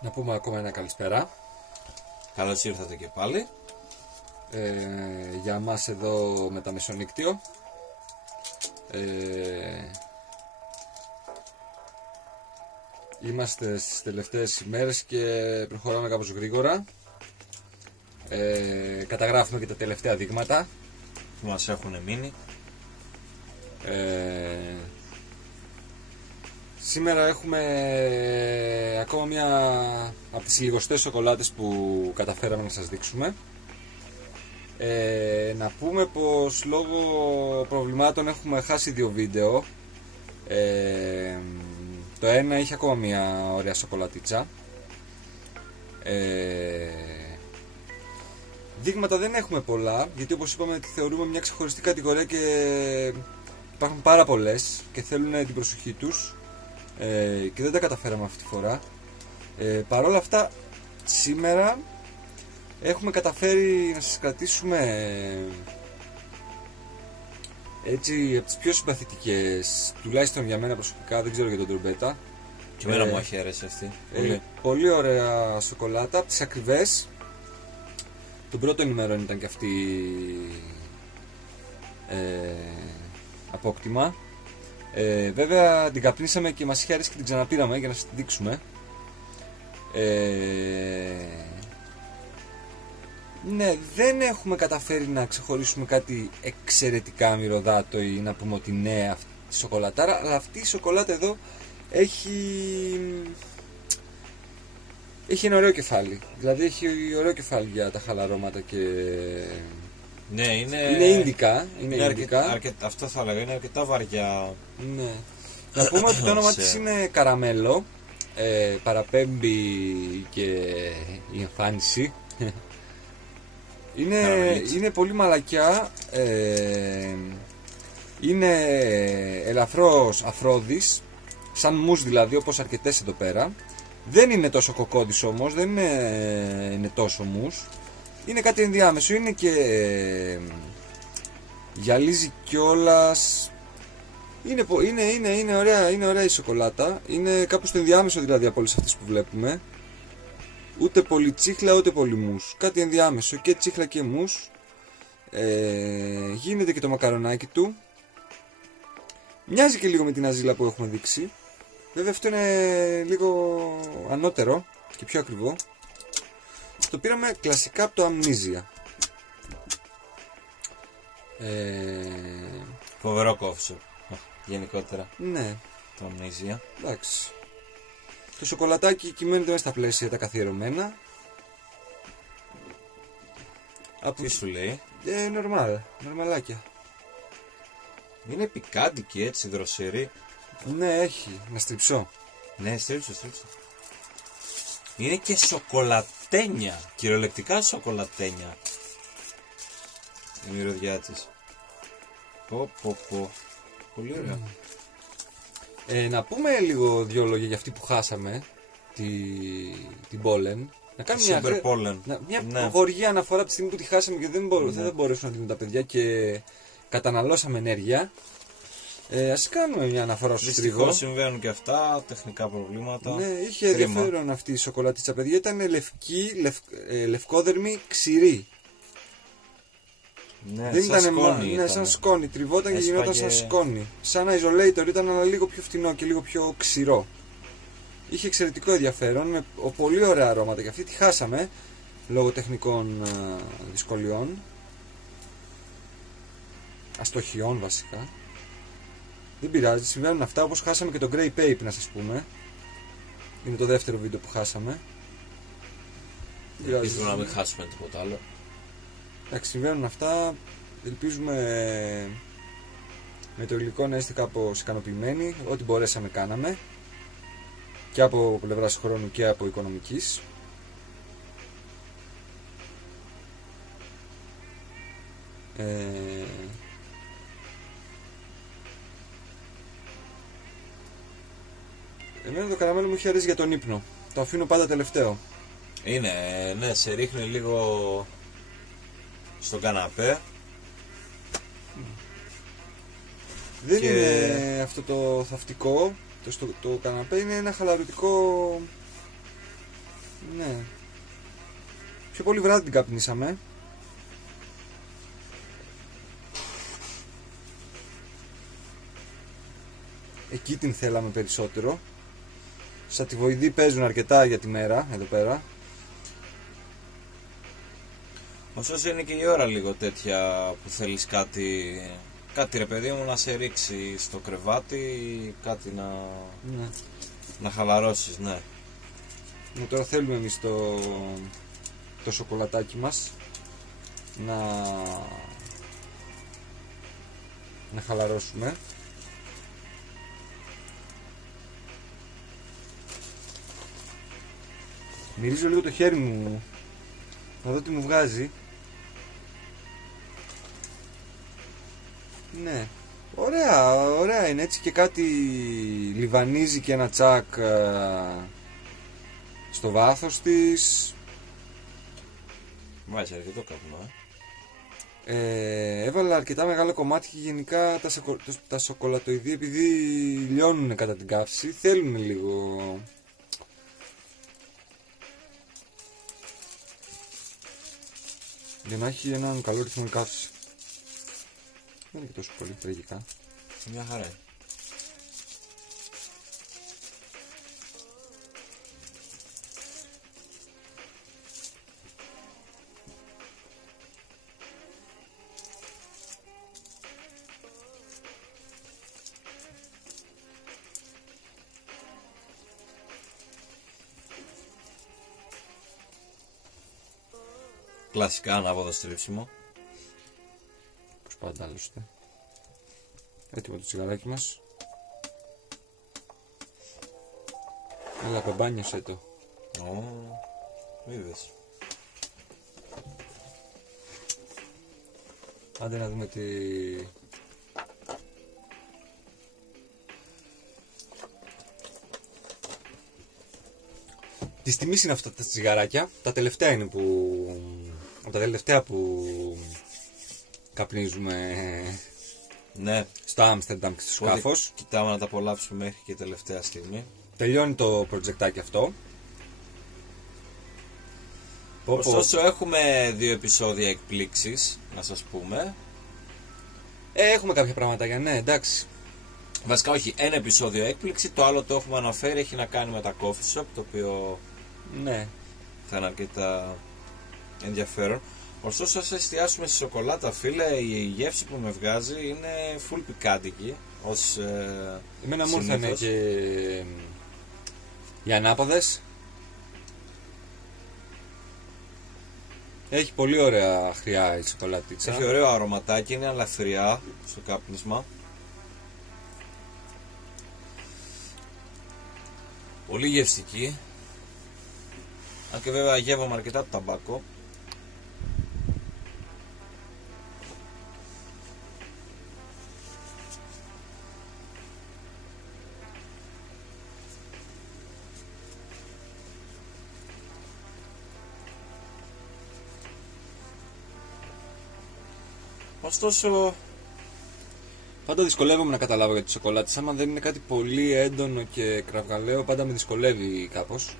Να πούμε ακόμα ένα καλησπέρα. Καλώς ήρθατε και πάλι. Για μας εδώ με τα Μεσονύκτιο. Είμαστε στις τελευταίες ημέρες και προχωράμε κάπως γρήγορα. Καταγράφουμε και τα τελευταία δείγματα Που μας έχουν μείνει. Σήμερα έχουμε ακόμα μια από τις λιγοστές σοκολάτες που καταφέραμε να σας δείξουμε. Να πούμε πως λόγω προβλημάτων έχουμε χάσει 2 βίντεο. Το ένα είχε ακόμα μια ωραία σοκολατίτσα. Δείγματα δεν έχουμε πολλά, γιατί όπως είπαμε τη θεωρούμε μια ξεχωριστή κατηγορία και υπάρχουν πάρα πολλές και θέλουν την προσοχή τους. Και δεν τα καταφέραμε αυτή τη φορά. Παρ' όλα αυτά σήμερα έχουμε καταφέρει να σας κρατήσουμε έτσι από τις πιο συμπαθητικές, τουλάχιστον για μένα προσωπικά, δεν ξέρω για τον Τρομπέτα. Και εμένα μου έχει αρέσει αυτή. Πολύ ωραία σοκολάτα, από τις ακριβές. Των πρώτων ημερών ήταν και αυτή απόκτημα. Βέβαια την καπνίσαμε και μας είχε αρέσει και την ξαναπήραμε για να σας την δείξουμε. Ναι, δεν έχουμε καταφέρει να ξεχωρίσουμε κάτι εξαιρετικά μυρωδάτο ή να πούμε ότι ναι, αυτή η σοκολατάρα, αλλά αυτή η σοκολάτα εδώ έχει ένα ωραίο κεφάλι. Δηλαδή έχει ωραίο κεφάλι για τα χαλαρώματα και... Ναι, είναι ίντικα. Αυτό θα έλεγα, είναι αρκετά βαριά. Ναι. Να πούμε ότι το όνομα της είναι Καραμέλο. Παραπέμπει και η εμφάνιση. Είναι πολύ μαλακιά. Είναι ελαφρώς αφρόδης, σαν μους δηλαδή, όπως αρκετές εδώ πέρα. Δεν είναι τόσο κοκόδης όμως, δεν είναι τόσο μους. Είναι κάτι ενδιάμεσο, είναι και γυαλίζει κιόλας. Είναι ωραία η σοκολάτα. Είναι κάπου στο ενδιάμεσο δηλαδή από όλες αυτές που βλέπουμε. Ούτε πολύ τσίχλα ούτε πολύ μους. Κάτι ενδιάμεσο, και τσίχλα και μους. Γίνεται και το μακαρονάκι του. Μοιάζει και λίγο με την αζήλα που έχουμε δείξει. Βέβαια αυτό είναι λίγο ανώτερο και πιο ακριβό. Το πήραμε κλασικά από το Amnesia. Φοβερό κόφσο. Γενικότερα. Ναι. Το Amnesia. Εντάξει. Το σοκολατάκι κυμαίνεται μέσα στα πλαίσια τα καθιερωμένα. Τι σου λέει? Νορμαλάκια. Είναι πικάντικη έτσι, δροσερή. Ναι, έχει. Να στριψώ. Ναι, στρίψω. Είναι και σοκολατένια. Κυριολεκτικά σοκολατένια. Η μυρωδιά της. Πω. Πολύ ωραία. Να πούμε λίγο 2 λόγια για αυτή που χάσαμε, την Pollen. Να κάνουμε μια γοργή αναφορά από τη στιγμή που τη χάσαμε και δεν μπορέσουν να τη δουν τα παιδιά και καταναλώσαμε ενέργεια. Ας κάνουμε μια αναφορά στο στρίγο. Δυστυχώς συμβαίνουν και αυτά, τεχνικά προβλήματα. Ναι, είχε ενδιαφέρον αυτή η σοκολάτιτσα, παιδιά. Ήταν λευκή, λευκόδερμη, ξηρή. Ναι, δεν σαν σκόνη. Ναι, σαν σκόνη. Τριβόταν και γινόταν σαν σκόνη. Σαν isolator ήταν, αλλά λίγο πιο φθηνό και λίγο πιο ξηρό. Είχε εξαιρετικό ενδιαφέρον, με πολύ ωραία αρώματα, και αυτή τη χάσαμε λόγω τεχνικών δυσκολιών. Αστοχιών βασικά. Δεν πειράζει, συμβαίνουν αυτά, όπως χάσαμε και το Grey Pape, να σας πούμε. Είναι το δεύτερο βίντεο που χάσαμε. Ελπίζουμε να μην χάσουμε τίποτα άλλο. Εντάξει, συμβαίνουν αυτά. Ελπίζουμε με το υλικό να είστε κάπως ικανοποιημένοι. Ό,τι μπορέσαμε κάναμε. Και από πλευράς χρόνου και από οικονομικής. Εμένα το καραμέλο μου έχει αρέσει για τον ύπνο. Το αφήνω πάντα τελευταίο. Είναι, ναι, σε ρίχνει λίγο στον καναπέ. Δεν είναι αυτό το θαυτικό. Το καναπέ είναι ένα χαλαρωτικό Ναι. Πιο πολύ βράδυ την καπνίσαμε. Εκεί την θέλαμε περισσότερο. Στα τυβοειδή παίζουν αρκετά για τη μέρα εδώ πέρα. Ωστόσο είναι και η ώρα λίγο τέτοια που θέλεις κάτι ρε παιδί μου να σε ρίξει στο κρεβάτι, κάτι να χαλαρώσεις, ναι. Τώρα θέλουμε εμείς το σοκολατάκι μας να χαλαρώσουμε. Μυρίζω λίγο το χέρι μου να δω τι μου βγάζει. Ναι, ωραία είναι, έτσι και κάτι λιβανίζει και ένα τσάκ στο βάθος της. Βάζει αρκετό καπνό, έβαλα αρκετά μεγάλο κομμάτι και γενικά τα σοκολατοειδή, επειδή λιώνουν κατά την καύση, θέλουν λίγο για να έχει έναν καλό ρυθμό η καύση. Δεν είναι και τόσο πολύ τραγικά. Μια χαρά. Κλασικά ανάποδο στρίψιμο. Πώς πάντα άλλωστε. Έτοιμο το τσιγαράκι μας. Έλα, πεμπάνιωσε το. Είδες. Άντε να δούμε τι... Της τιμής είναι αυτά τα τσιγαράκια. Τα τελευταία είναι από τα τελευταία που καπνίζουμε, ναι, στο Άμστερνταμ και στο σκάφος. Κοιτάμε να τα απολαύσουμε μέχρι και τελευταία στιγμή. Τελειώνει το προτζεκτάκι αυτό. Ωστόσο έχουμε 2 επεισόδια εκπλήξεις να σας πούμε. Έχουμε κάποια πραγματάκια, ναι, εντάξει. Βασικά όχι, ένα επεισόδιο έκπληξη, το άλλο το έχουμε αναφέρει, έχει να κάνει με τα coffee shop, το οποίο ναι, θα είναι αρκετά ενδιαφέρον. Ωστόσο, ας εστιάσουμε στη σοκολάτα, φίλε. Η γεύση που με βγάζει είναι full πικάντικη. Εμένα μου ήρθανε και οι ανάποδες. Έχει πολύ ωραία χρειά η σοκολατίτσα. Έχει ωραίο αρωματάκι, είναι αλαφριά στο κάπνισμα. Πολύ γευστική. Αν και βέβαια γεύομαι αρκετά το ταμπάκο. Ωστόσο, πάντα δυσκολεύομαι να καταλάβω για τις σοκολάτες. Άμα δεν είναι κάτι πολύ έντονο και κραυγαλαίο, πάντα με δυσκολεύει κάπως.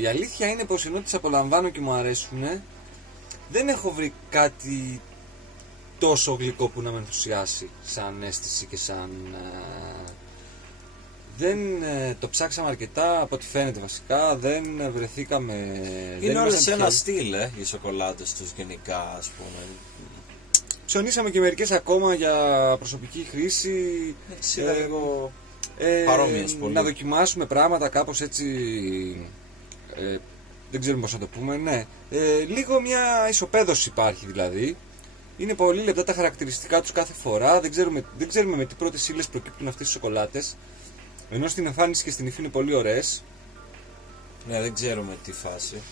Η αλήθεια είναι πως ενώ τις απολαμβάνω και μου αρέσουν, δεν έχω βρει κάτι τόσο γλυκό που να με ενθουσιάσει σαν αίσθηση και σαν... Δεν το ψάξαμε αρκετά, από ό,τι φαίνεται βασικά, δεν βρεθήκαμε... Είναι όλες ένα στυλ, οι σοκολάτες τους γενικά, ας πούμε. Ψωνίσαμε και μερικές ακόμα για προσωπική χρήση. Λίγο παρόμοιες πολύ. Να δοκιμάσουμε πράγματα κάπως έτσι... δεν ξέρουμε πώς να το πούμε, ναι. Λίγο μια ισοπαίδωση υπάρχει δηλαδή. Είναι πολύ λεπτά τα χαρακτηριστικά τους κάθε φορά. Δεν ξέρουμε με τι πρώτες ύλες προκύπτουν αυτές οι σοκολάτες. Ενώ στην εμφάνιση και στην υφή είναι πολύ ωραίες. Ναι, δεν ξέρουμε τι φάση.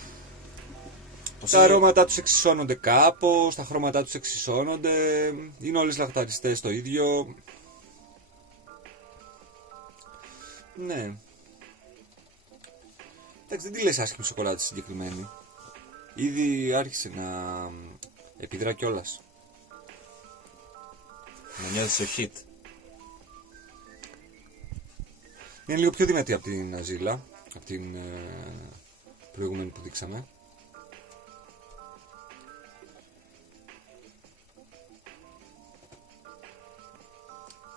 Τα αρώματά τους εξισώνονται κάπως, τα χρώματά τους εξισώνονται. Είναι όλες λαχταριστές το ίδιο. Ναι. Εντάξει, δεν τη λες άσχημη σοκολάτα συγκεκριμένη. Ήδη άρχισε να επιδρά κιόλας. Να νιώθεις το hit. Είναι λίγο πιο δυνατή από την Αζίλα, από την προηγούμενη που δείξαμε.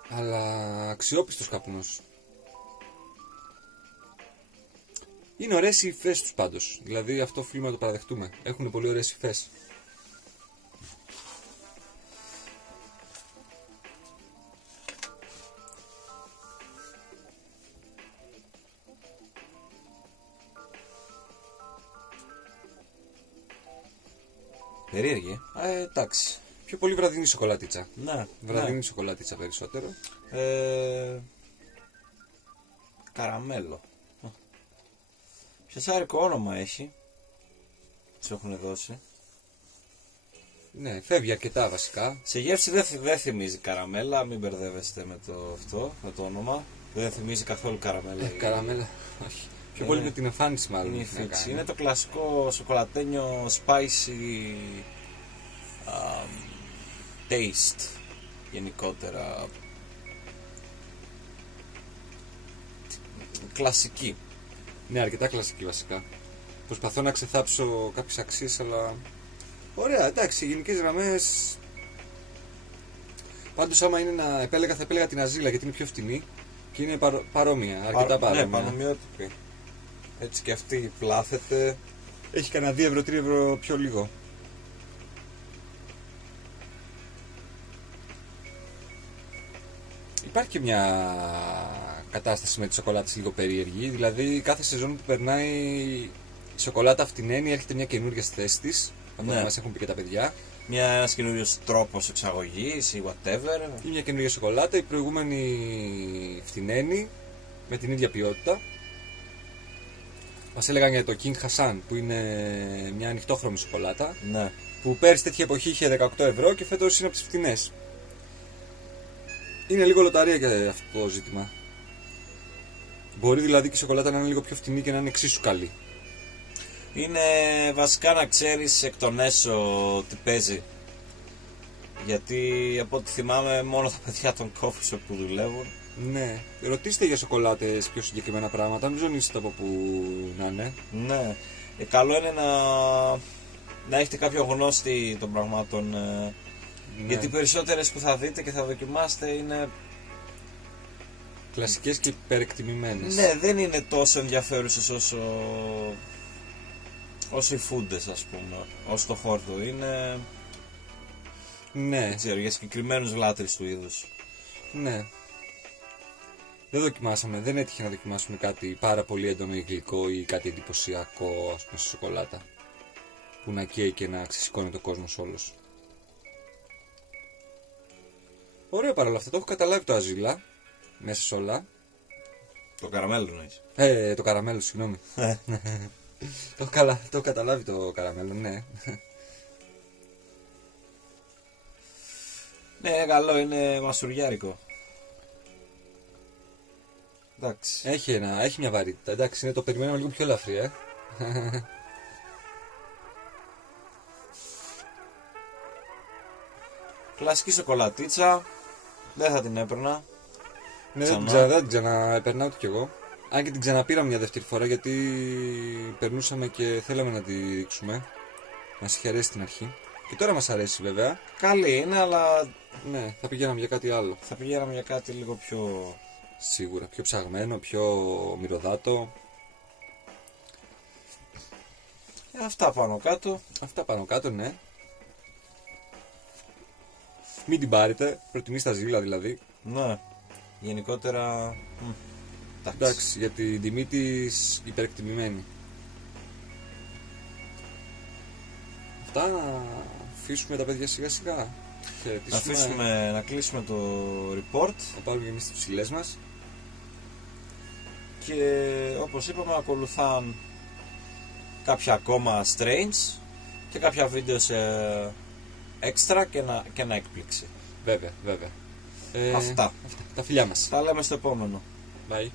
Αλλά αξιόπιστος καπνός. Είναι ωραίες οι υφές τους πάντως. Δηλαδή αυτό οφείλουμε να το παραδεχτούμε. Έχουν πολύ ωραίες υφές. Περίεργη. Εντάξει. Πιο πολύ βραδινή σοκολάτιτσα. Ναι. Βραδινή σοκολάτιτσα περισσότερο. Καραμέλο. Πιασάρικο όνομα έχει. Τους έχουν δώσει. Ναι, φεύγει αρκετά βασικά. Σε γεύση δεν θυμίζει καραμέλα, μην μπερδεύεστε με το όνομα. Δεν θυμίζει καθόλου καραμέλα. Καραμέλα, όχι. Πιο πολύ με την εμφάνιση μάλλον. Είναι το κλασικό σοκολατένιο spicy taste γενικότερα. Κλασική. Ναι, αρκετά κλασική βασικά. Προσπαθώ να ξεθάψω κάποιες αξίες, αλλά ωραία, εντάξει, οι γενικές γραμμές. Πάντως άμα είναι να επέλεγα, θα επέλεγα την Αζίλα γιατί είναι πιο φτηνή και είναι παρόμοια, αρκετά παρόμοια. Ναι, πανομοιότυπη. Έτσι και αυτή πλάθεται. Έχει κανένα 2 ευρώ, 3 ευρώ πιο λίγο. Υπάρχει και μια κατάσταση με τις σοκολάτες λίγο περίεργη. Δηλαδή κάθε σεζόν που περνάει η σοκολάτα φτηνένει, έρχεται μια καινούργια στη θέση της. Αυτό μας έχουν πει και τα παιδιά. Ένας καινούριος τρόπος εξαγωγής ή whatever. Ή μια καινούργια σοκολάτα, η προηγούμενη φτηνένει με την ίδια ποιότητα. Μας έλεγαν για το King Hassan που είναι μια ανοιχτόχρωμη σοκολάτα. Ναι. Που πέρυσι τέτοια εποχή είχε 18 ευρώ και φέτος είναι από τις φτηνές. Είναι λίγο λοταρία για αυτό το ζήτημα. Μπορεί δηλαδή και η σοκολάτα να είναι λίγο πιο φτηνή και να είναι εξίσου καλή. Είναι βασικά να ξέρεις εκ των έσω τι παίζει. Γιατί από ό,τι θυμάμαι μόνο τα παιδιά των coffee shop που δουλεύουν. Ναι, ρωτήστε για σοκολάτες πιο συγκεκριμένα πράγματα, μην ζωνίσετε από που να είναι. Ναι, καλό είναι να έχετε κάποιο γνώστη των πραγμάτων. Ναι. Γιατί οι περισσότερες που θα δείτε και θα δοκιμάσετε είναι κλασικές και υπερεκτιμημένες. Ναι, δεν είναι τόσο ενδιαφέρουσες όσο οι φούντες, ας πούμε, όσο το χόρτο είναι. Ναι. Δεν ξέρω, για συγκεκριμένους λάτρεις του είδους. Ναι. Δεν δοκιμάσαμε, δεν έτυχε να δοκιμάσουμε κάτι πάρα πολύ έντονο ή γλυκό ή κάτι εντυπωσιακό, ας πούμε, στη σοκολάτα. Που να καίει και να ξεσηκώνει το κόσμος όλος. Ωραίο παρόλα αυτά, το έχω καταλάβει το Αζίλα μέσα σε όλα. Το καραμέλο εννοείς? Το καραμέλο, συγγνώμη. Το έχω καταλάβει το καραμέλο, ναι. Ναι, καλό, είναι μαστουριάρικο. Εντάξει. Έχει μια βαρύτητα, εντάξει, είναι το περιμέναμε λίγο πιο ελαφρύ, Κλασική σοκολατίτσα. Δεν θα την έπαιρνα. Ναι, δεν την ξαναεπαιρνάω ούτε κι εγώ. Αν και την ξαναπήραμε μια δεύτερη φορά γιατί περνούσαμε και θέλαμε να τη δείξουμε. Μας είχε αρέσει στην αρχή. Και τώρα μας αρέσει βέβαια. Καλή είναι, αλλά ναι, θα πηγαίναμε για κάτι άλλο. Θα πηγαίναμε για κάτι λίγο πιο σίγουρα, πιο ψαγμένο, πιο μυρωδάτο. Αυτά πάνω κάτω. Αυτά πάνω κάτω, ναι. Μην την πάρετε, προτιμήστε τα Αζίλα δηλαδή. Ναι, γενικότερα. Εντάξει, για την τιμή της υπερεκτιμημένη. Αυτά, να αφήσουμε τα παιδιά σιγά σιγά. Να κλείσουμε το report. Να πάρουμε και εμείς τις ψηλές μας. Και όπως είπαμε, ακολουθάν κάποια ακόμα strange και κάποια βίντεο σε έξτρα και ένα έκπληξη. Βέβαια. Αυτά. Τα φιλιά μας. Τα λέμε στο επόμενο. Bye.